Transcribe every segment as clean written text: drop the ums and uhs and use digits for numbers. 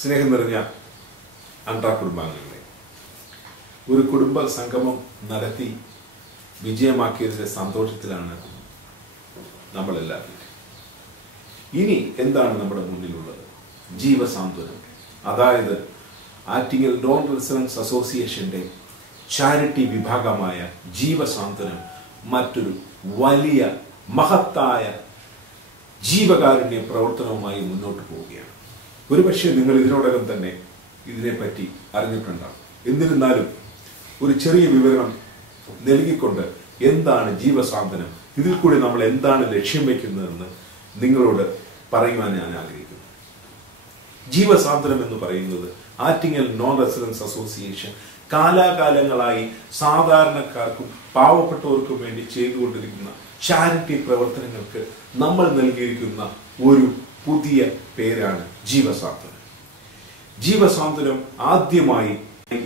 സ്നേഹം നിറഞ്ഞ അൻട്രാ കുടുംബാംഗങ്ങളെ, ഒരു കുടുംബ സംഗമം നടത്തി വിജയമാക്കിയതിന്റെ സന്തോഷത്തിലാണ് നമ്മളെല്ലാവരും. ഇനി എന്താണ് നമ്മുടെ മുന്നിലുള്ളത്? ജീവസാന്ത്വനം, അതായത് ആറ്റിങ്ങൽ നോൺ റെസിഡൻസ് അസോസിയേഷന്റെ ചാരിറ്റി വിഭാഗമായ ജീവസാന്ത്വനം മറ്റൊരു വലിയ മഹത്തായ ജീവകാരുണ്യ പ്രവർത്തനവുമായി മുന്നോട്ട് പോവുകയാണ്. ഒരുപക്ഷെ നിങ്ങൾ ഇതിനോടകം തന്നെ ഇതിനെപ്പറ്റി അറിഞ്ഞിട്ടുണ്ടാകും. എന്നിരുന്നാലും ഒരു ചെറിയ വിവരണം നൽകിക്കൊണ്ട് എന്താണ് ജീവസാന്ത്വനം, ഇതിൽ കൂടി നമ്മൾ എന്താണ് ലക്ഷ്യം വയ്ക്കുന്നതെന്ന് നിങ്ങളോട് പറയുവാൻ ഞാൻ ആഗ്രഹിക്കുന്നു. ജീവസാന്ത്വനം എന്ന് പറയുന്നത് ആറ്റിങ്ങൽ നോൺ റെസിഡൻസ് അസോസിയേഷൻ കാലാകാലങ്ങളായി സാധാരണക്കാർക്കും പാവപ്പെട്ടവർക്കും വേണ്ടി ചെയ്തുകൊണ്ടിരിക്കുന്ന ചാരിറ്റി പ്രവർത്തനങ്ങൾക്ക് നമ്മൾ നൽകിയിരിക്കുന്ന ഒരു പുതിയ പേരാണ് ജീവസാന്ത്വനം. ജീവസാന്ത്വനം ആദ്യമായി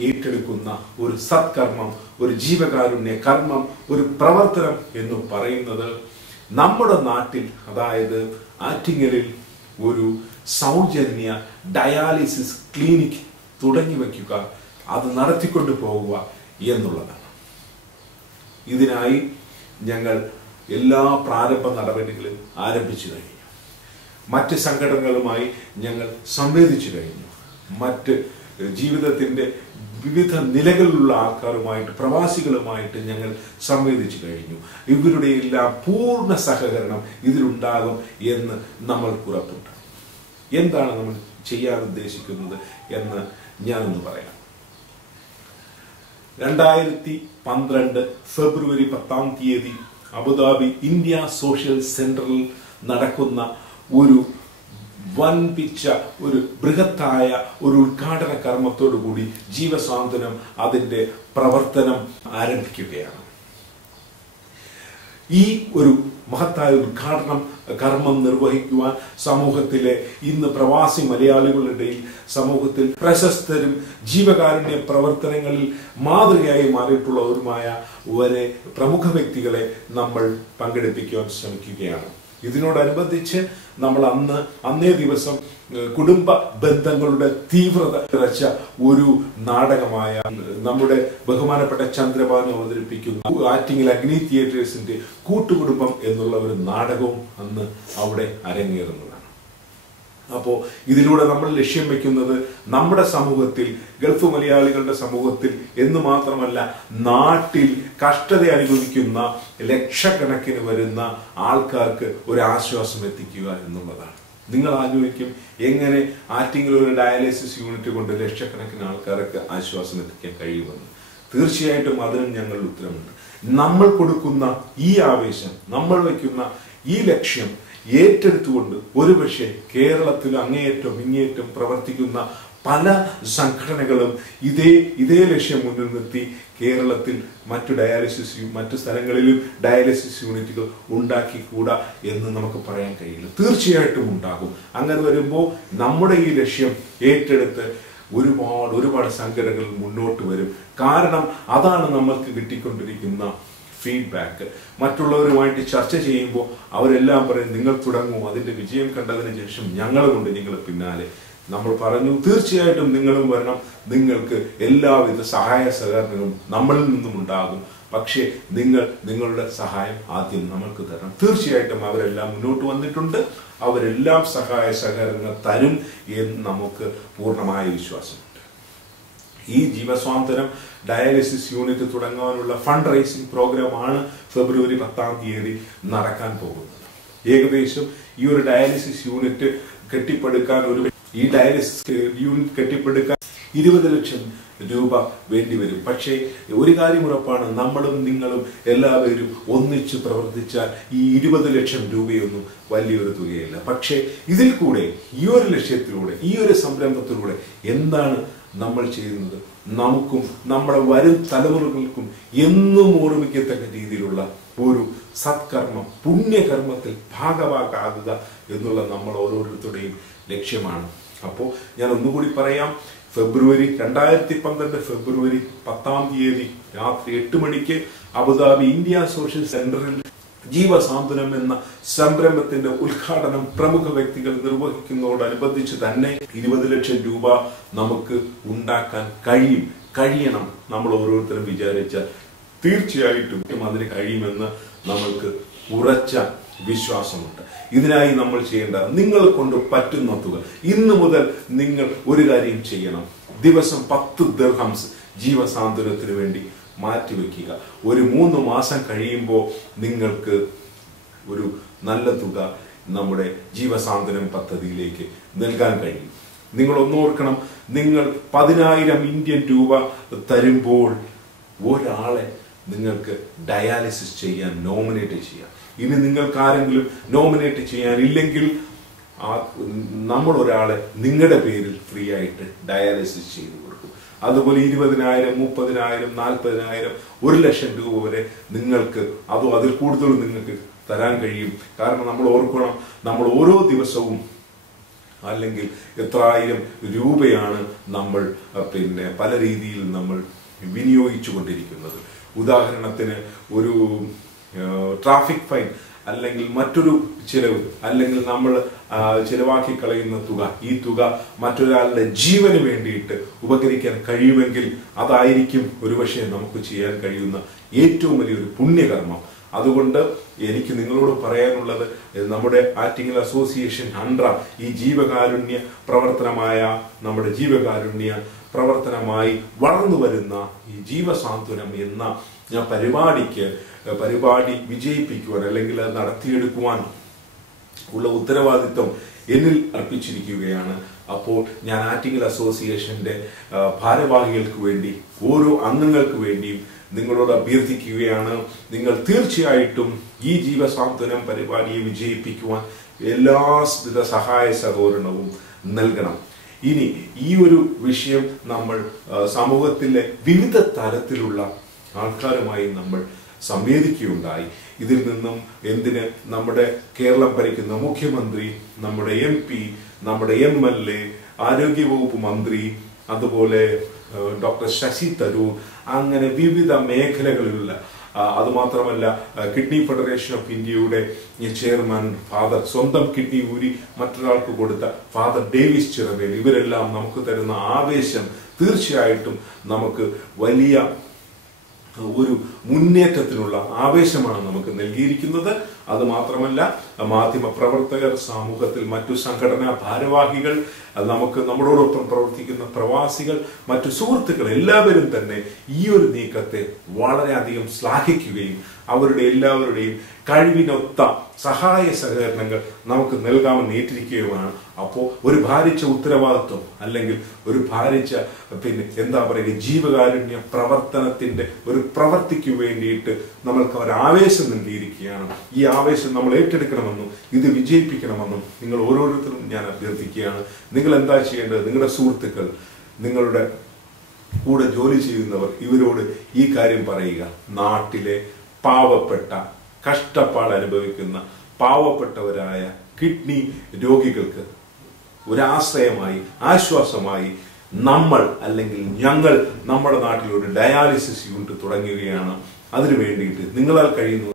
ഏറ്റെടുക്കുന്ന ഒരു സത്കർമ്മം, ഒരു ജീവകാരുണ്യ കർമ്മം, ഒരു പ്രവർത്തനം എന്ന് പറയുന്നത് നമ്മുടെ നാട്ടിൽ, അതായത് ആറ്റിങ്ങലിൽ ഒരു സൗജന്യ ഡയാലിസിസ് ക്ലിനിക് തുടങ്ങി വയ്ക്കുക, അത് നടത്തിക്കൊണ്ടു പോകുക എന്നുള്ളതാണ്. ഇതിനായി ഞങ്ങൾ എല്ലാ പ്രാരംഭ നടപടികളും ആരംഭിച്ചു കഴിഞ്ഞു. മറ്റ് സംഘടനകളുമായി ഞങ്ങൾ സംവേദിച്ചു കഴിഞ്ഞു. മറ്റ് ജീവിതത്തിന്റെ വിവിധ നിലകളിലുള്ള ആൾക്കാരുമായിട്ട്, പ്രവാസികളുമായിട്ട് ഞങ്ങൾ സംവേദിച്ചു കഴിഞ്ഞു. ഇവരുടെ എല്ലാം പൂർണ്ണ സഹകരണം ഇതിലുണ്ടാകും എന്ന് നമ്മൾക്ക് ഉറപ്പുണ്ട്. എന്താണ് നമ്മൾ ചെയ്യാൻ ഉദ്ദേശിക്കുന്നത് എന്ന് ഞാനൊന്ന് പറയാം. 2012 ഫെബ്രുവരി 10 അബുദാബി ഇന്ത്യ സോഷ്യൽ സെന്ററിൽ നടക്കുന്ന ഒരു വൻപിച്ച ഒരു ബൃഹത്തായ ഒരു ഉദ്ഘാടന കർമ്മത്തോടു കൂടി ജീവസാന്ത്വനം അതിന്റെ പ്രവർത്തനം ആരംഭിക്കുകയാണ്. ഈ ഒരു മഹത്തായ ഉദ്ഘാടനം കർമ്മം നിർവഹിക്കുവാൻ സമൂഹത്തിലെ ഇന്ന് പ്രവാസി മലയാളികളുടെ സമൂഹത്തിൽ പ്രശസ്തരും ജീവകാരുണ്യ പ്രവർത്തനങ്ങളിൽ മാതൃകയായി മാറിയിട്ടുള്ളവരുമായ ഒരു പ്രമുഖ വ്യക്തികളെ നമ്മൾ പങ്കെടുപ്പിക്കുവാൻ ശ്രമിക്കുകയാണ്. ഇതിനോടനുബന്ധിച്ച് നമ്മൾ അന്നേ ദിവസം കുടുംബ ബന്ധങ്ങളുടെ തീവ്രത നിറച്ച ഒരു നാടകമായ നമ്മുടെ ബഹുമാനപ്പെട്ട ചന്ദ്രബാബു അവതരിപ്പിക്കുന്ന ആറ്റിങ്ങൽ അഗ്നി തിയേറ്റേഴ്സിന്റെ കൂട്ടുകുടുംബം എന്നുള്ള ഒരു നാടകവും അന്ന് അവിടെ അരങ്ങേറുന്നതാണ്. അപ്പോൾ ഇതിലൂടെ നമ്മൾ ലക്ഷ്യം വെക്കുന്നത് നമ്മുടെ സമൂഹത്തിൽ, ഗൾഫ് മലയാളികളുടെ സമൂഹത്തിൽ എന്ന് മാത്രമല്ല നാട്ടിൽ കഷ്ടത അനുഭവിക്കുന്ന ലക്ഷക്കണക്കിന് വരുന്ന ആൾക്കാർക്ക് ഒരു ആശ്വാസം എത്തിക്കുക എന്നുള്ളതാണ്. നിങ്ങൾ ആലോചിക്കും, എങ്ങനെ ആറ്റിങ്ങൽ ഒരു ഡയാലിസിസ് യൂണിറ്റ് കൊണ്ട് ലക്ഷക്കണക്കിന് ആൾക്കാർക്ക് ആശ്വാസം എത്തിക്കാൻ കഴിയുമെന്ന്. തീർച്ചയായിട്ടും അതിനും ഞങ്ങളുടെ ഉത്തരമുണ്ട്. നമ്മൾ കൊടുക്കുന്ന ഈ ആവേശം, നമ്മൾ വയ്ക്കുന്ന ഈ ലക്ഷ്യം ഏറ്റെടുത്തുകൊണ്ട് ഒരുപക്ഷെ കേരളത്തിൽ അങ്ങേയറ്റം ഇങ്ങേയറ്റം പ്രവർത്തിക്കുന്ന പല സംഘടനകളും ഇതേ ലക്ഷ്യം മുന്നിൽ നിർത്തി കേരളത്തിൽ മറ്റു സ്ഥലങ്ങളിലും ഡയാലിസിസ് യൂണിറ്റുകൾ ഉണ്ടാക്കിക്കൂടാ എന്ന് നമുക്ക് പറയാൻ കഴിയില്ല. തീർച്ചയായിട്ടും ഉണ്ടാകും. അങ്ങനെ വരുമ്പോൾ നമ്മുടെ ഈ ലക്ഷ്യം ഏറ്റെടുത്ത് ഒരുപാട് സംഘടനകൾ മുന്നോട്ട് വരും. കാരണം അതാണ് നമ്മൾക്ക് കിട്ടിക്കൊണ്ടിരിക്കുന്ന ഫീഡ്ബാക്ക്. മറ്റുള്ളവരുമായിട്ട് ചർച്ച ചെയ്യുമ്പോൾ അവരെല്ലാം പറയും, നിങ്ങൾ തുടങ്ങൂ, അതിന്റെ വിജയം കണ്ടതിന് ശേഷം ഞങ്ങളുമുണ്ട് നിങ്ങൾ പിന്നാലെ. നമ്മൾ പറഞ്ഞു, തീർച്ചയായിട്ടും നിങ്ങളും വരണം, നിങ്ങൾക്ക് എല്ലാവിധ സഹായ സഹകരണങ്ങളും നമ്മളിൽ നിന്നും ഉണ്ടാകും. പക്ഷേ നിങ്ങളുടെ സഹായം ആദ്യം നമ്മൾക്ക് തരണം. തീർച്ചയായിട്ടും അവരെല്ലാം മുന്നോട്ട് വന്നിട്ടുണ്ട്. അവരെല്ലാം സഹായ സഹകരണങ്ങൾ തരും എന്ന് നമുക്ക് പൂർണ്ണമായ വിശ്വാസമുണ്ട്. ഈ ജീവസാന്ത്വനം ഡയാലിസിസ് യൂണിറ്റ് തുടങ്ങാനുള്ള ഫണ്ട് റൈസിംഗ് പ്രോഗ്രാമാണ് ഫെബ്രുവരി 10 നടക്കാൻ പോകുന്നത്. ഏകദേശം ഈ ഒരു ഡയാലിസിസ് യൂണിറ്റ് കെട്ടിപ്പടുക്കാൻ 20 ലക്ഷം രൂപ വേണ്ടിവരും. പക്ഷേ ഒരു കാര്യം ഉറപ്പാണ്, നമ്മളും നിങ്ങളും എല്ലാവരും ഒന്നിച്ച് പ്രവർത്തിച്ചാൽ ഈ 20 ലക്ഷം രൂപയൊന്നും വലിയൊരു തുകയല്ല. പക്ഷേ ഇതിൽ കൂടെ, ഈ ഒരു ലക്ഷ്യത്തിലൂടെ, ഈ ഒരു സംരംഭത്തിലൂടെ എന്താണ് നമ്മൾ ചെയ്യുന്നത്? നമുക്കും നമ്മുടെ വരും തലമുറകൾക്കും എന്നും ഓർമ്മിക്കത്തക്ക രീതിയിലുള്ള ഒരു സത്കർമ്മം, പുണ്യകർമ്മത്തിൽ ഭാഗമാകാകുക എന്നുള്ള നമ്മൾ ഓരോരുത്തരുടെയും ലക്ഷ്യമാണ്. അപ്പോൾ ഞാൻ ഒന്നുകൂടി പറയാം, 2012 ഫെബ്രുവരി 10 രാത്രി 8 മണിക്ക് അബുദാബി ഇന്ത്യ സോഷ്യൽ സെന്ററിൽ ജീവസാന്ത്വനം എന്ന സംരംഭത്തിന്റെ ഉദ്ഘാടനം പ്രമുഖ വ്യക്തികൾ നിർവഹിക്കുന്നതോടനുബന്ധിച്ച് തന്നെ 20 ലക്ഷം രൂപ നമുക്ക് ഉണ്ടാക്കാൻ കഴിയണം നമ്മൾ ഓരോരുത്തരും വിചാരിച്ചാൽ തീർച്ചയായിട്ടും അതിന് കഴിയുമെന്ന് നമ്മൾക്ക് ഉറച്ച വിശ്വാസമുണ്ട്. ഇതിനായി നമ്മൾ ചെയ്യേണ്ടത് നിങ്ങളെ കൊണ്ട് പറ്റുന്ന തുക ഇന്ന് മുതൽ നിങ്ങൾ ഒരു കാര്യം ചെയ്യണം. ദിവസം 10 ദിർഹംസ് ജീവസാന്ത്വനത്തിന് വേണ്ടി മാറ്റിവെക്കുക. ഒരു 3 മാസം കഴിയുമ്പോൾ നിങ്ങൾക്ക് ഒരു നല്ല തുക നമ്മുടെ ജീവസാന്ത്വനം പദ്ധതിയിലേക്ക് നൽകാൻ കഴിയും. നിങ്ങൾ ഒന്നോർക്കണം, നിങ്ങൾ 10,000 ഇന്ത്യൻ രൂപ തരുമ്പോൾ ഒരാളെ നിങ്ങൾക്ക് ഡയാലിസിസ് ചെയ്യാൻ നോമിനേറ്റ് ചെയ്യാം. ഇനി നിങ്ങൾക്ക് ആരെങ്കിലും നോമിനേറ്റ് ചെയ്യാനില്ലെങ്കിൽ നമ്മൾ ഒരാളെ നിങ്ങളുടെ പേരിൽ ഫ്രീ ആയിട്ട് ഡയാലിസിസ് ചെയ്തു കൊടുക്കും. അതുപോലെ 20,000, 30,000, 40,000, 1 ലക്ഷം രൂപ വരെ നിങ്ങൾക്ക് അതിൽ കൂടുതൽ നിങ്ങൾക്ക് തരാൻ കഴിയും. കാരണം നമ്മൾ ഓർക്കണം, നമ്മൾ ഓരോ ദിവസവും അല്ലെങ്കിൽ എത്ര ആയിരം രൂപയാണ് നമ്മൾ പല രീതിയിൽ നമ്മൾ വിനിയോഗിച്ചു കൊണ്ടിരിക്കുന്നത്. ഉദാഹരണത്തിന് ഒരു ട്രാഫിക് ഫൈൻ അല്ലെങ്കിൽ മറ്റൊരു ചിലവ് അല്ലെങ്കിൽ നമ്മൾ ചിലവാക്കി കളയുന്ന തുക, ഈ തുക മറ്റൊരാളുടെ ജീവന് വേണ്ടിയിട്ട് ഉപകരിക്കാൻ കഴിയുമെങ്കിൽ അതായിരിക്കും ഒരുപക്ഷെ നമുക്ക് ചെയ്യാൻ കഴിയുന്ന ഏറ്റവും വലിയൊരു പുണ്യകർമ്മം. അതുകൊണ്ട് എനിക്ക് നിങ്ങളോട് പറയാനുള്ളത്, നമ്മുടെ ആറ്റിങ്ങൽ അസോസിയേഷൻ അണ്ട്ര ഈ ജീവകാരുണ്യ പ്രവർത്തനമായ നമ്മുടെ ജീവകാരുണ്യ പ്രവർത്തനമായി വളർന്നു വരുന്ന ഈ ജീവസാന്ത്വനം എന്ന പരിപാടി വിജയിപ്പിക്കുവാൻ അല്ലെങ്കിൽ അത് നടത്തിയെടുക്കുവാൻ ഉള്ള ഉത്തരവാദിത്വം എന്നിൽ അർപ്പിച്ചിരിക്കുകയാണ്. അപ്പോൾ ഞാൻ ആറ്റിങ്ങൽ അസോസിയേഷന്റെ ഭാരവാഹികൾക്ക് വേണ്ടി, ഓരോ അംഗങ്ങൾക്ക് വേണ്ടിയും നിങ്ങളോട് അഭ്യർത്ഥിക്കുകയാണ്, നിങ്ങൾ തീർച്ചയായിട്ടും ഈ ജീവസാന്ത്വനം പരിപാടിയെ വിജയിപ്പിക്കുവാൻ എല്ലാവിധ സഹായ സഹകരണവും നൽകണം. ഇനി ഈ ഒരു വിഷയം നമ്മൾ സമൂഹത്തിലെ വിവിധ തരത്തിലുള്ള ആൾക്കാരുമായി നമ്മൾ സംവേദിക്കുകയുണ്ടായി. ഇതിൽ നിന്നും നമ്മുടെ കേരളം ഭരിക്കുന്ന മുഖ്യമന്ത്രി, നമ്മുടെ MP, നമ്മുടെ MLA, ആരോഗ്യവകുപ്പ് മന്ത്രി, അതുപോലെ ഡോക്ടർ ശശി തരൂർ, അങ്ങനെ വിവിധ മേഖലകളിലുള്ള, അതുമാത്രമല്ല കിഡ്നി ഫെഡറേഷൻ ഓഫ് ഇന്ത്യയുടെ ചെയർമാൻ ഫാദർ, സ്വന്തം കിഡ്നി ഊരി മറ്റൊരാൾക്ക് കൊടുത്ത ഫാദർ ഡേവിസ് ചിറമേൽ, ഇവരെല്ലാം നമുക്ക് തരുന്ന ആവേശം തീർച്ചയായിട്ടും നമുക്ക് വലിയ ഒരു മുന്നേറ്റത്തിനുള്ള ആവേശമാണ് നമുക്ക് നൽകിയിരിക്കുന്നത്. അത് മാത്രമല്ല, മാധ്യമ പ്രവർത്തകർ, സമൂഹത്തിൽ മറ്റു സംഘടനാ ഭാരവാഹികൾ, നമ്മളോടൊപ്പം പ്രവർത്തിക്കുന്ന പ്രവാസികൾ, മറ്റു സുഹൃത്തുക്കൾ എല്ലാവരും തന്നെ ഈ ഒരു നീക്കത്തെ വളരെയധികം ശ്ലാഘിക്കുകയും അവരുടെ എല്ലാവരുടെയും കഴിവിനൊത്ത സഹായ സഹകരണങ്ങൾ നമുക്ക് നൽകാമെന്ന് ഏറ്റിരിക്കുകയുമാണ്. അപ്പോൾ ഒരു ഭാരിച്ച ഉത്തരവാദിത്വം അല്ലെങ്കിൽ ഒരു ഭാരിച്ച ജീവകാരുണ്യ പ്രവർത്തനത്തിന്റെ ഒരു പ്രവർത്തിക്ക് വേണ്ടിയിട്ട് നമ്മൾക്ക് അവർ ആവേശം നൽകിയിരിക്കുകയാണ്. ഈ ആവേശം നമ്മൾ ഏറ്റെടുക്കണമെന്നും ഇത് വിജയിപ്പിക്കണമെന്നും നിങ്ങൾ ഓരോരുത്തരും ഞാൻ അഭ്യർത്ഥിക്കുകയാണ്. നിങ്ങൾ എന്താ ചെയ്യേണ്ടത്? നിങ്ങളുടെ സുഹൃത്തുക്കൾ, നിങ്ങളുടെ കൂടെ ജോലി ചെയ്യുന്നവർ, ഇവരോട് ഈ കാര്യം പറയുക. നാട്ടിലെ പാവപ്പെട്ട, കഷ്ടപ്പാട് അനുഭവിക്കുന്ന പാവപ്പെട്ടവരായ കിഡ്നി രോഗികൾക്ക് ഒരാശ്രയമായി, ആശ്വാസമായി ഞങ്ങൾ നമ്മുടെ നാട്ടിൽ ഒരു ഡയാലിസിസ് യൂണിറ്റ് തുടങ്ങുകയാണ്. അതിനു വേണ്ടിയിട്ട് നിങ്ങളാൽ കഴിയുന്ന